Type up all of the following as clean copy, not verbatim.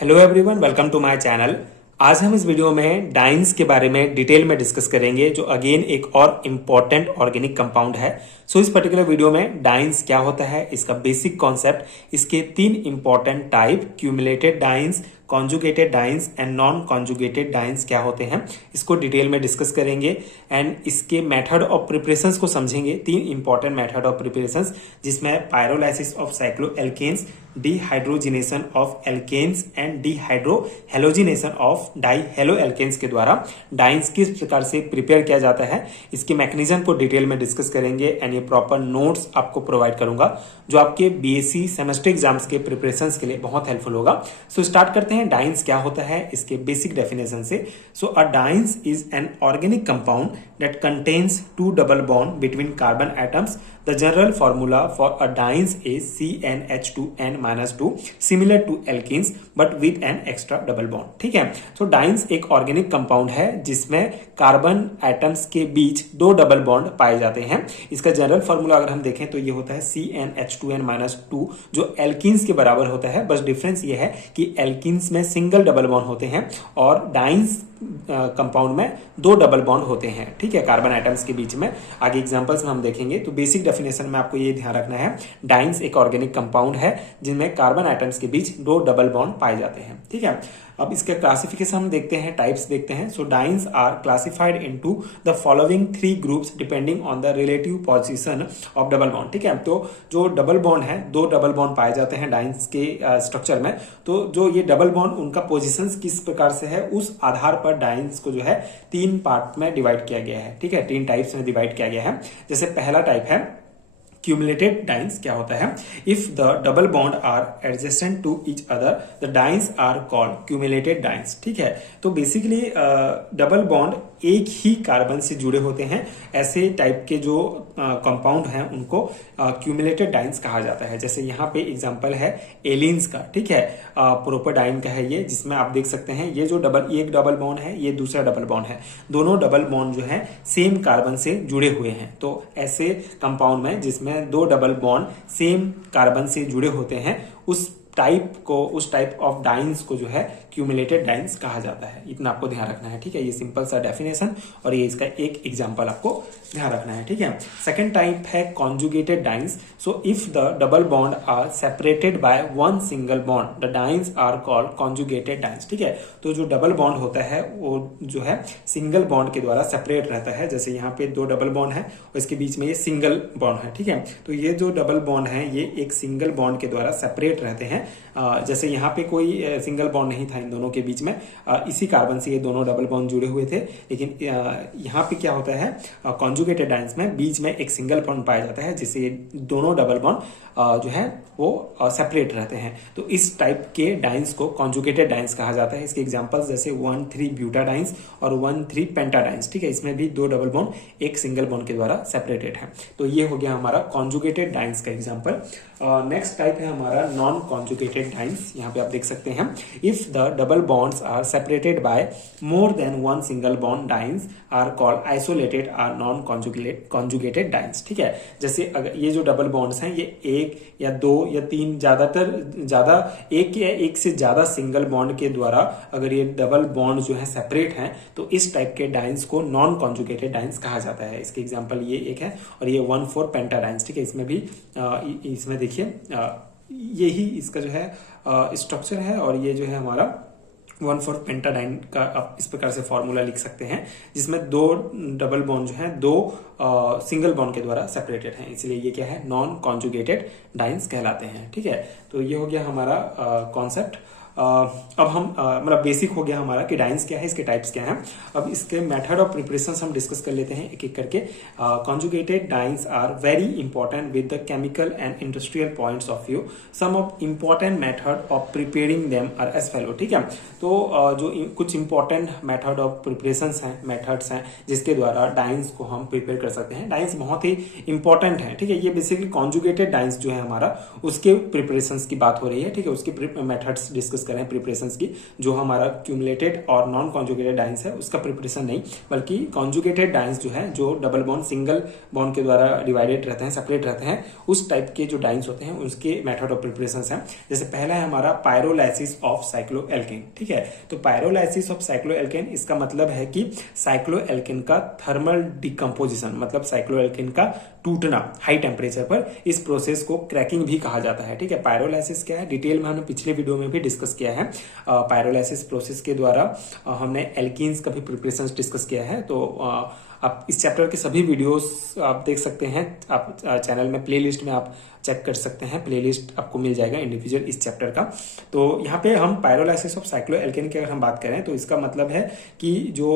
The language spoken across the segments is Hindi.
Hello everyone, welcome to my channel. आज हम इस वीडियो में डाइन्स के बारे में डिटेल में डिस्कस करेंगे, जो अगेन एक और इम्पॉर्टेंट ऑर्गेनिक कंपाउंड है। सो इस पर्टिकुलर वीडियो में डाइन्स क्या होता है, इसका बेसिक कॉन्सेप्ट, इसके तीन important type, cumulated dance, conjugated dance and non conjugated dance क्या होते हैं, इसको डिटेल में डिस्कस करेंगे एंड इसके मेथड ऑफ प्रिपरेशंस को समझेंगे। तीन इंपॉर्टेंट मेथड ऑफ प्रिपरेशंस, जिसमें pyrolysis of cycloalkanes, dehydrogenation of alkanes and dehydrohalogenation of dihaloalkanes के द्वारा डाइन्स किस प्रकार से प्रिपेयर किया जाता है, इसके मैकेनिज्म को डिटेल में डिस्कस करेंगे एंड ये प्रॉपर नोट्स आपको प्रोवाइड करूंगा, जो आपके बीएससी सेमेस्टर एग्जाम्स के प्रिपरेशंस के लिए बहुत हेल्पफुल होगा। सो स्टार्ट करते हैं डाइन्स क्या होता है इसके बेसिक डेफिनेशन से। So a dienes is an organic compound that contains two double bond between carbon atoms. The general formula for a dienes is CnH2n-2, similar to alkenes but with an extra double bond। ठीक है, तो डाइन्स एक ऑर्गेनिक कंपाउंड है जिसमें कार्बन एटम्स के बीच दो डबल बॉन्ड पाए जाते हैं। इसका जनरल फॉर्मूला अगर हम देखें तो ये होता है CnH2n-2, जो एल्कीन्स के बराबर होता है। बस डिफरेंस ये है कि एल्कीन्स में सिंगल डबल बॉन्ड होते हैं और डाइन्स कंपाउंड में दो डबल बॉन्ड होते हैं। ठीक है, कार्बन एटम्स के बीच में। आगे एग्जांपल्स में हम देखेंगे, तो बेसिक डेफिनेशन में आपको ये ध्यान रखना है, डाइन्स एक ऑर्गेनिक कंपाउंड है जिनमें कार्बन एटम्स के बीच दो डबल बॉन्ड पाए जाते हैं। ठीक है, अब इसके क्लासिफिकेशन हम देखते हैं, टाइप्स देखते हैं। So dienes are classified into the following three groups depending on the relative position of double bond. ठीक है, तो जो डबल बॉन्ड है, दो डबल बॉन्ड पाए जाते हैं डाइन्स के स्ट्रक्चर में, तो जो ये डबल बॉन्ड उनका पोजीशंस किस प्रकार से है, उस आधार पर डाइन्स को जो है तीन पार्ट में डिवाइड किया गया है। ठीक है, तीन टाइप्स में डिवाइड किया गया है। जैसे पहला टाइप है क्यूमुलेटेड डाइन्स। क्या होता है, if the double bond are adjacent to each other the dienes are called cumulated dienes. ठीक है, तो बेसिकली डबल बॉन्ड एक ही कार्बन से जुड़े होते हैं, ऐसे टाइप के जो कंपाउंड हैं उनको क्यूमुलेटेड डाइन्स कहा जाता है। जैसे यहाँ पे एग्जांपल है एलिन्स का। ठीक है, प्रोपाडाइन का है ये, जिसमें आप देख सकते हैं ये जो एक डबल बॉन्ड है, ये दूसरा डबल बॉन्ड है, दोनों डबल बॉन्ड जो है सेम कार्बन से जुड़े हुए हैं। तो ऐसे कंपाउंड में जिसमें दो डबल बॉन्ड सेम कार्बन से जुड़े होते हैं, उस टाइप ऑफ डाइन्स को जो है क्यूमुलेटेड डाइन्स कहा जाता है। इतना आपको ध्यान रखना है। ठीक है, ये सिंपल सा डेफिनेशन और ये इसका एक एग्जांपल आपको ध्यान रखना है। ठीक है, सेकंड टाइप है conjugated dienes. So if the double bond are separated by one single bond the dienes are called conjugated dienes. ठीक है, तो जो डबल बॉन्ड होता है वो जो है सिंगल बॉन्ड के द्वारा सेपरेट रहता है। जैसे यहाँ पे दो डबल बॉन्ड है और इसके बीच में ये सिंगल बॉन्ड है। ठीक है, तो ये जो डबल बॉन्ड है ये एक सिंगल बॉन्ड के द्वारा सेपरेट रहते हैं। जैसे यहाँ पे कोई सिंगल बॉन्ड नहीं था इन दोनों के बीच में, इसी कार्बन से ये दोनों डबल बॉन्ड जुड़े हुए थे, लेकिन यहाँ पे क्या होता है, कॉन्जुगेटेड डाइन्स में बीच में एक सिंगल बॉन्ड पाया जाता है, जिससे ये दोनों डबल बॉन्ड जो है वो सेपरेट रहते हैं। तो इस टाइप के डाइन्स को कॉन्जुगेटेड डाइन्स कहा जाता है। इसके एग्जांपल्स जैसे 1,3-ब्यूटाडाइन्स और 1,3-पेंटाडाइन्स। ठीक है, इसमें भी दो डबल बॉन्ड एक सिंगल बॉन्ड के द्वारा सेपरेटेड है। तो ये हो गया हमारा कॉन्जुगेटेड डाइन्स का एग्जांपल। नेक्स्ट टाइप है हमारा नॉन कॉन्जुगेटेड डाइन्स। यहाँ पे आप देख सकते हैं, if the double bonds are separated by more than one single bond dienes are called isolated or non conjugated dienes. ठीक है, जैसे अगर ये जो डबल बॉन्ड्स हैं ये एक या दो या तीन, ज्यादा एक या एक से ज्यादा सिंगल बॉन्ड के द्वारा अगर ये डबल बॉन्ड जो है सेपरेट हैं, तो इस टाइप के डाइन्स को नॉन कॉन्जुगेटेड डाइन्स कहा जाता है। इसके एग्जांपल ये एक है और ये 1,4-पेंटाडाइन्स। ठीक है, इसमें भी इसमें देखिए यही इसका जो है स्ट्रक्चर है और ये जो है हमारा 1,4-पेंटाडाइन का आप इस प्रकार से फॉर्मूला लिख सकते हैं, जिसमें दो डबल बॉन्ड जो है दो सिंगल बॉन्ड के द्वारा सेपरेटेड हैं, इसलिए ये क्या है, नॉन कॉन्जुगेटेड डाइन्स कहलाते हैं। ठीक है, तो ये हो गया हमारा कॉन्सेप्ट। अब हम मतलब बेसिक हो गया हमारा कि डाइन्स क्या है, इसके टाइप्स क्या हैं। अब इसके मेथड ऑफ प्रिपरेशन हम डिस्कस कर लेते हैं एक एक करके। Conjugated dienes are very important with the chemical and industrial points of view. Some of important method of preparing them are as follow. ठीक है, तो जो कुछ इंपॉर्टेंट मेथड ऑफ प्रिपरेशन हैं, मेथड्स हैं जिसके द्वारा डाइन्स को हम प्रिपेयर कर सकते हैं। डाइन्स बहुत ही इंपॉर्टेंट है। ठीक है, ये बेसिकली कॉन्जुगेटेड डाइन्स जो है हमारा, उसके प्रिपरेशन की बात हो रही है। ठीक है, उसके मेथड्स डिस्कस डिस्कस कर रहे हैं प्रिपरेशंस की, जो हमारा क्यूमुलेटेड और नॉन कॉन्जुगेटेड डाइंस है उसका प्रिपरेशन नहीं, बल्कि कॉन्जुगेटेड डाइंस जो है, जो डबल बॉन्ड सिंगल बॉन्ड के द्वारा डिवाइडेड रहते हैं, सेपरेट रहते हैं, उस टाइप के जो डाइंस होते हैं उसके मेथड ऑफ प्रिपरेशन है। जैसे पहला है हमारा पायरोलाइसिस ऑफ साइक्लोएल्केन। ठीक है, तो पायरोलाइसिस ऑफ साइक्लोएल्केन, इसका मतलब है कि साइक्लोएल्केन का थर्मल डिकम्पोजिशन, मतलब साइक्लोएल्केन का टूटना हाई टेम्परेचर पर, इस प्रोसेस को क्रैकिंग भी कहा जाता है। ठीक है, पायरोलाइसिस क्या है, डिटेल में हमने पिछले वीडियो में भी डिस्कस किया है। पायरोलाइसिस प्रोसेस के द्वारा हमने एल्कीन्स का भी प्रिपरेशन डिस्कस किया है। तो आप इस चैप्टर के सभी वीडियोस आप देख सकते हैं, आप चैनल में प्लेलिस्ट में आप चेक कर सकते हैं, प्लेलिस्ट आपको मिल जाएगा इंडिविजुअल इस चैप्टर का। तो यहाँ पे हम पायरोलाइसिस ऑफ साइक्लोएल्केन की अगर हम बात करें तो इसका मतलब है कि जो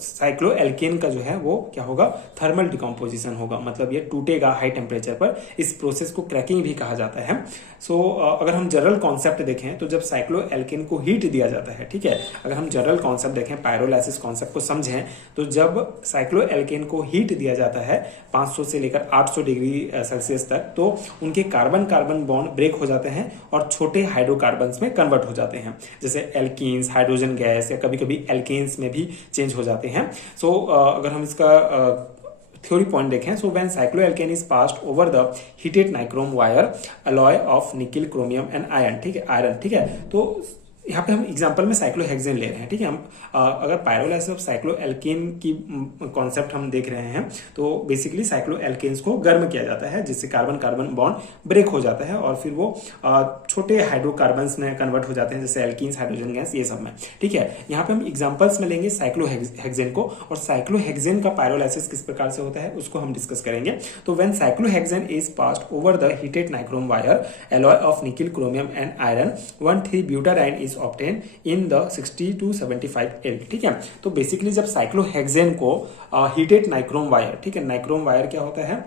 साइक्लोएल्केन का जो है वो क्या होगा, थर्मल डिकम्पोजिशन होगा, मतलब ये टूटेगा हाई टेम्परेचर पर। इस प्रोसेस को क्रैकिंग भी कहा जाता है। सो अगर हम जनरल कॉन्सेप्ट देखें तो जब साइक्लोएल्केन को हीट दिया जाता है, ठीक है, अगर हम जनरल कॉन्सेप्ट देखें, पायरोलाइसिस कॉन्सेप्ट को समझें, तो जब साइक्लोएल्केन को हीट दिया जाता है 500 से लेकर 800 डिग्री सेल्सियस तक, तो उनके कार्बन कार्बन बॉन्ड ब्रेक हो जाते हैं और छोटे हाइड्रोकार्बन्स में कन्वर्ट हो जाते हैं, जैसे एल्कीन्स, हाइड्रोजन गैस, या कभी कभी एल्केन्स में भी चेंज हो जाते हैं। सो अगर हम इसका थ्योरी पॉइंट देखें, so when cycloalkane is passed over the heated nichrome wire alloy of nickel, chromium and iron, ठीक है, आयरन, ठीक है, तो यहाँ पे हम एग्जांपल में साइक्लोहेक्सेन ले रहे हैं। ठीक है, हम अगर पायरोलाइसिस ऑफ साइक्लोएल्केन की कॉन्सेप्ट हम देख रहे हैं, तो बेसिकली साइक्लोएल्केन्स को गर्म किया जाता है, जिससे कार्बन कार्बन बॉन्ड ब्रेक हो जाता है और फिर वो छोटे हाइड्रोकार्बन्स में कन्वर्ट हो जाते हैं, जैसे एल्कीन्स, हाइड्रोजन गैस, ये सब में। ठीक है, यहाँ पे हम एग्जाम्पल्स में लेंगे साइक्लोहेक्सेन को, और साइक्लोहेक्सेन का पायरोलाइसिस किस प्रकार से होता है उसको हम डिस्कस करेंगे। तो when cyclohexane is passed over the heated nichrome wire alloy of nickel, chromium and iron, 1,3-ब्यूटाडाइन is obtain in the 60 to 75 L। ठीक है, तो बेसिकली जब साइक्लोहेक्सेन को हीटेड नाइक्रोम वायर, ठीक है, नाइक्रोम वायर क्या होता है,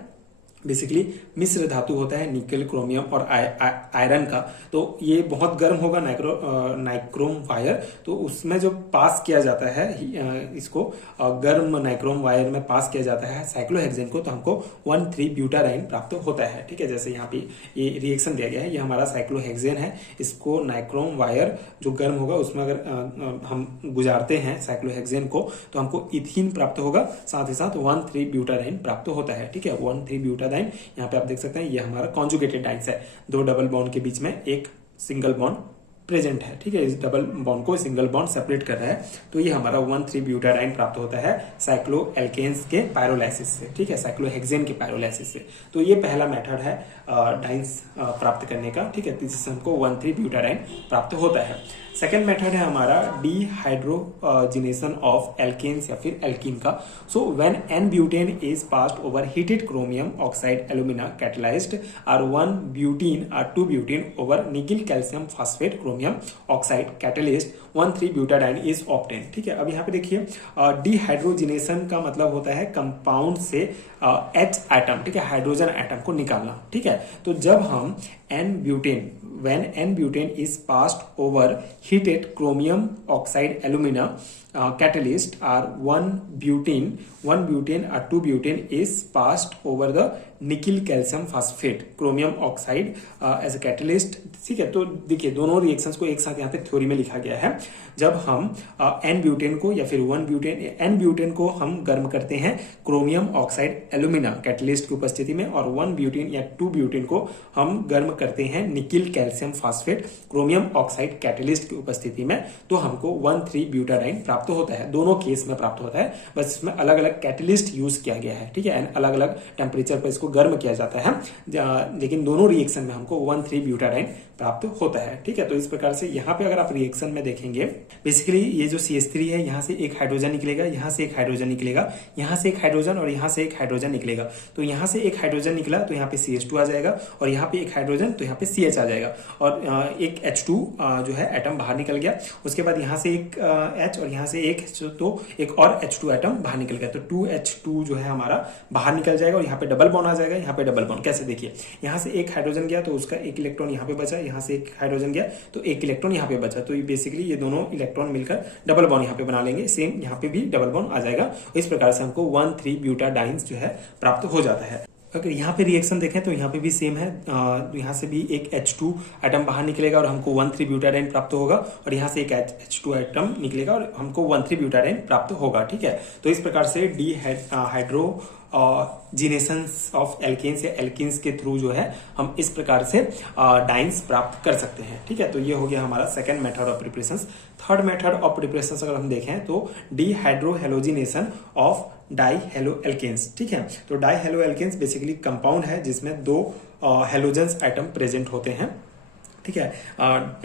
बेसिकली मिश्र धातु होता है निकल, क्रोमियम और आयरन का, तो ये बहुत गर्म होगा नाइक्रोम वायर, तो उसमें जो पास किया जाता है इसको गर्म नाइक्रोम वायर में पास किया जाता है साइक्लोहेक्सेन को, तो हमको 1,3-ब्यूटाडाइन प्राप्त होता है। ठीक है, जैसे यहाँ पे ये रिएक्शन दिया गया है, ये हमारा साइक्लोहेक्सेन है, इसको नाइक्रोम वायर जो गर्म होगा उसमें अगर हम गुजारते हैं साइक्लोहेक्सेन को, तो हमको इथीन प्राप्त होगा, साथ ही साथ 1,3-ब्यूटाडाइन प्राप्त होता है। ठीक है, 1,3-ब्यूटाडाइन, यहाँ पे आप देख सकते हैं ये हमारा कॉन्जुगेटेड डाइंस है, दो डबल बॉन्ड के बीच में एक सिंगल बॉन्ड प्रेजेंट है। ठीक है, इस डबल बॉन्ड को सिंगल बॉन्ड सेपरेट कर रहा है, तो ये हमारा 1,3-ब्यूटाडाइन प्राप्त होता है साइक्लोएल्केन्स के पायरोलाइसिस से। ठीक है, साइक्लोहेक्सेन के पायरोलाइसिस से। तो ये पहला मेथड है डाइंस प्राप्त करने का। ठीक है, जिससे हमको 1,3-ब्यूटाडाइन प्राप्त होता है। सेकेंड मेथड है हमारा डिहाइड्रोजिनेशन ऑफ एल्केन्स या फिर एल्कीन का। So when n butane is passed over heated chromium oxide alumina catalysed or 1 butene or 2 butene over nickel calcium phosphate chromium oxide catalyst 1,3-ब्यूटाडाइन इज ऑब्टेन। ठीक है, अब यहाँ पे देखिए डिहाइड्रोजिनेशन का मतलब होता है कंपाउंड से H एटम, ठीक है, हाइड्रोजन एटम को निकालना। ठीक है, तो जब हम when n butane is passed over heated chromium oxide alumina catalyst are 1 butane or 2 butane is passed over the nickel calcium phosphate chromium oxide as a catalyst. ठीक है, तो देखिए दोनों रिएक्शंस को एक साथ यहाँ पे थ्योरी में लिखा गया है। जब हम एन ब्यूटेन को या फिर एन ब्यूटेन को हम गर्म करते हैं क्रोमियम ऑक्साइड एल्यूमिना कैटलिस्ट की उपस्थिति में, और 1 ब्यूटेन या 2 ब्यूटेन को हम गर्म करते हैं nickel calcium phosphate chromium oxide catalyst की उपस्थिति में, तो हमको 1,3-ब्यूटाडाइन प्राप्त होता है। दोनों केस में प्राप्त होता है, बस इसमें अलग अलग कैटलिस्ट यूज किया गया है। ठीक है, अलग अलग टेम्परेचर पर इसको गर्म किया जाता है, लेकिन दोनों रिएक्शन में हमको 1,3-ब्यूटाडाइन प्राप्त होता है। ठीक है, तो इस प्रकार से यहाँ पे अगर आप रिएक्शन में देखेंगे, बेसिकली ये जो CH3 है, यहाँ से एक हाइड्रोजन निकलेगा, यहाँ से एक हाइड्रोजन निकलेगा, यहाँ से एक हाइड्रोजन और यहाँ से एक हाइड्रोजन निकलेगा। तो यहाँ से एक हाइड्रोजन निकला तो यहाँ पे CH2 आ जाएगा, और यहाँ पे एक हाइड्रोजन तो यहाँ पे CH आ जाएगा, और एक H2 जो है एटम बाहर निकल गया। उसके बाद यहाँ से एक H और यहाँ से एक H, तो एक और H2 एटम बाहर निकल गया, तो 2H2 जो है हमारा बाहर निकल जाएगा, और यहाँ पे डबल बॉन्ड आ जाएगा, यहाँ पे डबल बॉन्ड। कैसे, देखिए यहाँ से एक हाइड्रोजन गया तो उसका एक इलेक्ट्रॉन यहाँ पे बचा, यहाँ से एक हाइड्रोजन गया तो एक इलेक्ट्रॉन यहाँ पे बचा, तो बेसिकली ये दोनों इलेक्ट्रॉन मिलकर डबल बॉन्ड यहाँ पे बना लेंगे, सेम यहाँ पे भी डबल बॉन्ड आ जाएगा। इस प्रकार से हमको 1,3-ब्यूटाडाइन जो है प्राप्त हो जाता है। अगर यहाँ पे रिएक्शन देखें तो यहाँ पे भी सेम है, यहाँ से भी एक H2 एटम बाहर निकलेगा और हमको 1,3-ब्यूटाडाइन प्राप्त होगा, और यहाँ से एक H2 एटम निकलेगा और हमको 1,3-ब्यूटाडाइन प्राप्त होगा। ठीक है, तो इस प्रकार से डिहाइड्रोजिनेशंस ऑफ एल्केन्स या एल्किन्स के थ्रू जो है हम इस प्रकार से डाइन्स प्राप्त कर सकते हैं। ठीक है, तो ये हो गया हमारा second method of preparation. Third method of preparation अगर हम देखें तो डिहाइड्रोहेलोजिनेशन ऑफ डाईहेलोएल्केन्स। ठीक है, तो डाईहेलोएल्केन्स बेसिकली कंपाउंड है जिसमें दो हेलोजेंस एटम प्रेजेंट होते हैं। ठीक है,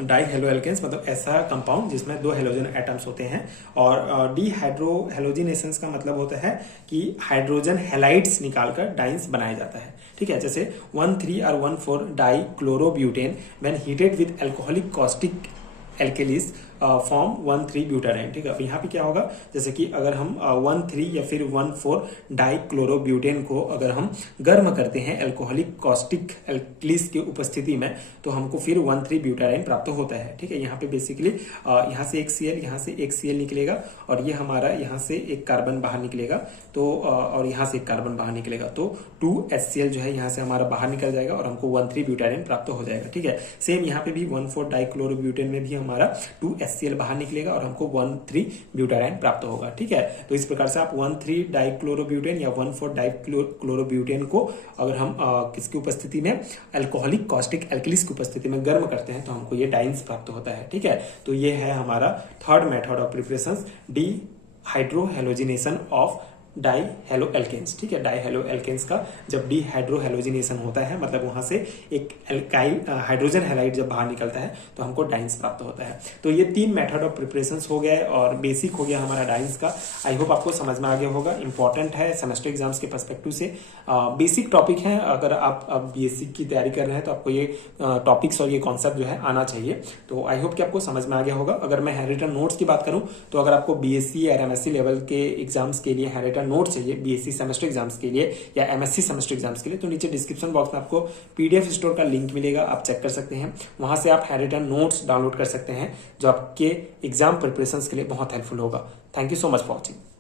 डाईहेलोएल्केन्स मतलब ऐसा कंपाउंड जिसमें दो हेलोजन एटम्स होते हैं, और डिहाइड्रोहेलोजिनेशंस का मतलब होता है कि हाइड्रोजन हेलाइड्स निकालकर डाइन्स बनाया जाता है। ठीक है, जैसे 1,3 और 1,4 dichlorobutane when heated with alcoholic caustic alkalies form 1,3-ब्यूटाडाइन। ठीक है, अब यहाँ पे क्या होगा, जैसे कि अगर हम 1,3 या फिर 1,4 डाईक्लोरोब्यूटेन को अगर हम गर्म करते हैं अल्कोहलिक कॉस्टिक एल्केलीज की उपस्थिति में, तो हमको फिर 1,3-ब्यूटाडाइन प्राप्त होता है। ठीक है, यहाँ पे बेसिकली यहाँ से एक Cl, यहाँ से एक Cl निकलेगा, और ये हमारा यहाँ से एक कार्बन बाहर निकलेगा, तो और यहाँ से एक कार्बन बाहर निकलेगा, तो 2HCl जो है यहाँ से हमारा बाहर निकल जाएगा और हमको 1,3-ब्यूटाडाइन प्राप्त हो जाएगा। ठीक है, सेम यहाँ पे भी 1,4 डाईक्लोरोब्यूटेन में भी हमारा 2HCl बाहर निकलेगा और हमको 1,3-ब्यूटाडाइन प्राप्त होगा। ठीक है, तो इस प्रकार से आप 1,3 डाईक्लोरोब्यूटेन या 1,4 डाईक्लोरोब्यूटेन को अगर हम किसकी उपस्थिति में, अल्कोहलिक कॉस्टिक एल्केलीज की उपस्थिति में गर्म करते हैं, तो हमको ये डाइन्स प्राप्त होता है। ठीक है, तो ये है हमारा third method of preparation, dehydrohalogenation of dihaloalkanes. ठीक है, डाईहेलोएल्केन्स का जब डिहाइड्रोहेलोजिनेशन होता है मतलब वहां से एक एल्काइल हाइड्रोजन हैलाइड जब बाहर निकलता है तो हमको डाइन्स प्राप्त होता है। तो ये तीन मेथड ऑफ प्रिपरेशन हो गए और बेसिक हो गया हमारा डाइन्स का। आई होप आपको समझ में आ गया होगा, इंपॉर्टेंट है सेमेस्टर एग्जाम्स के पर्सपेक्टिव से, बेसिक टॉपिक है। अगर आप अब बीएससी की तैयारी कर रहे हैं तो आपको ये टॉपिक्स और ये कॉन्सेप्ट जो है आना चाहिए। तो आई होप कि आपको समझ में आ गया होगा। अगर मैं हैंड रिटन नोट्स की बात करूं तो अगर आपको बीएससी या एमएससी लेवल के एग्जाम्स के लिए हैंड रिटन नोट चाहिए, बीएससी सेमेस्टर एग्जाम्स के लिए या एमएससी सेमेस्टर एग्जाम्स के लिए, तो नीचे डिस्क्रिप्शन बॉक्स में आपको पीडीएफ स्टोर का लिंक मिलेगा, आप चेक कर सकते हैं। वहां से आप हैंड रिटन नोट्स डाउनलोड कर सकते हैं जो आपके एग्जाम प्रिपरेशन के लिए बहुत हेल्पफुल होगा। Thank you so much for watching.